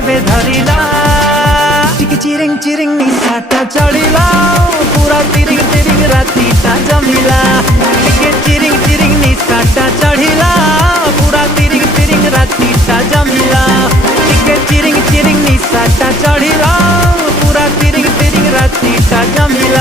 धरिला टिके चिरिंग चिरिंग निसाटा चढ़िला पूरा तिरिंग तिरिंग रातीटा जमिला टिके चिरिंग चिरिंग निसाटा चढ़िला पूरा तिरिंग तिरिंग रातीटा जमिला टिके चिरिंग चिरिंग निसाटा चढ़िला पूरा तिरिंग तिरिंग रातीटा जमिला।